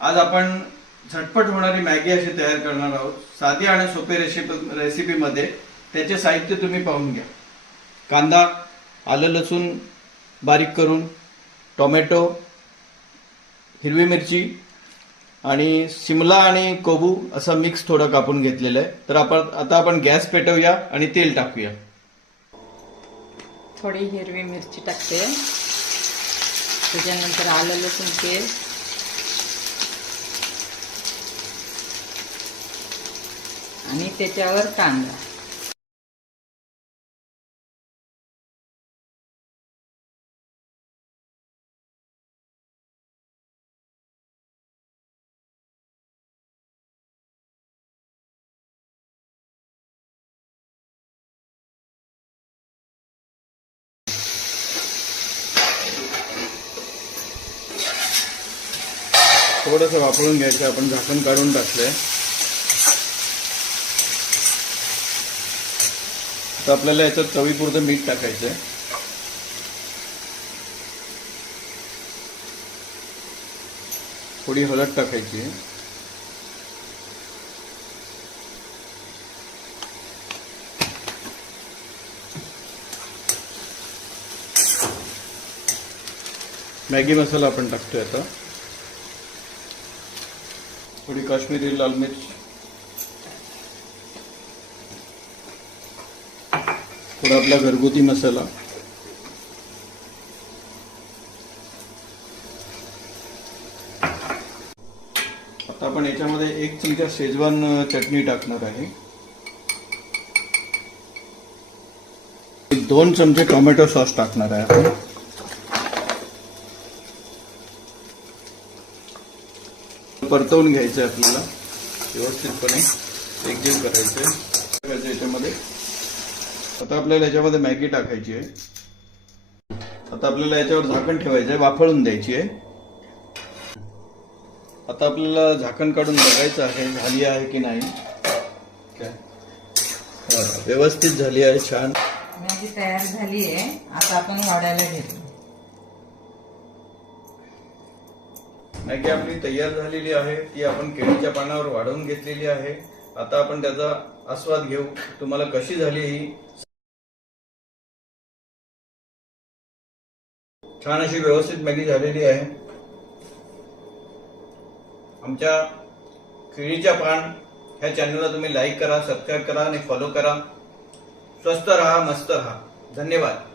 आज आपण झटपट होणारी मॅगी अशी तयार करणार आहोत, साधी आणि सोपी रेसिपीमध्ये। त्याचे साहित्य तुम्ही पाहून घ्या। कांदा, आलं लसूण बारीक करून, टोमॅटो, हिरवी मिरची आणि शिमला आणि कोबू असं मिक्स थोडं कापून घेतलेलं आहे। तर आता आपण गॅस पेटवूया आणि तेल टाकूया। थोडी हिरवी मिरची टाकते, त्याच्यानंतर आलं लसूण पेस्ट, आणि त्याच्यावर कांदा। थोडंसं वापरून घ्यायचं। आपण झाकण काढून टाकलंय। तर आपल्याला याच्यात चवीपुरतं मीठ टाकायचं, थोडी हळद टाकायची, मॅगी मसाला आपण टाकतोय आता, थोडी काश्मीरी लाल मिर्च, थोडा आपला घरगुती मसाला, आता आपण याच्यामध्ये 1 चमचा शेजवान चटणी टाकणार आहे, 2 चमचे टोमॅटो सॉस टाकणार आहे आपण, परतवून घ्यायचं आहे आपल्याला, व्यवस्थितपणे एकजीव करायचं याच्यामध्ये। आता आपल्याला याच्यामध्ये मॅगी टाकायची आहे। आता आपल्याला याच्यावर झाकण ठेवायचं आहे, वाफळून द्यायची आहे। आता आपल्याला झाकण काढून बघायचं आहे झाली आहे की नाही। व्यवस्थित झाली आहे, छान मॅगी तयार झाली आहे। आता आपण वाढायला घेतो। मॅगी आपली तयार झालेली आहे, ती आपण केळीच्या पानावर वाढवून घेतलेली आहे। आता आपण त्याचा आस्वाद घेऊ। तुम्हाला कशी झाली ही छान अशी व्यवस्थित मॅगी झालेली आहे। आमच्या केळीच्या पान ह्या चॅनलला तुम्ही लाईक करा, सबस्क्राईब करा आणि फॉलो करा। स्वस्थ रहा, मस्त रहा। धन्यवाद।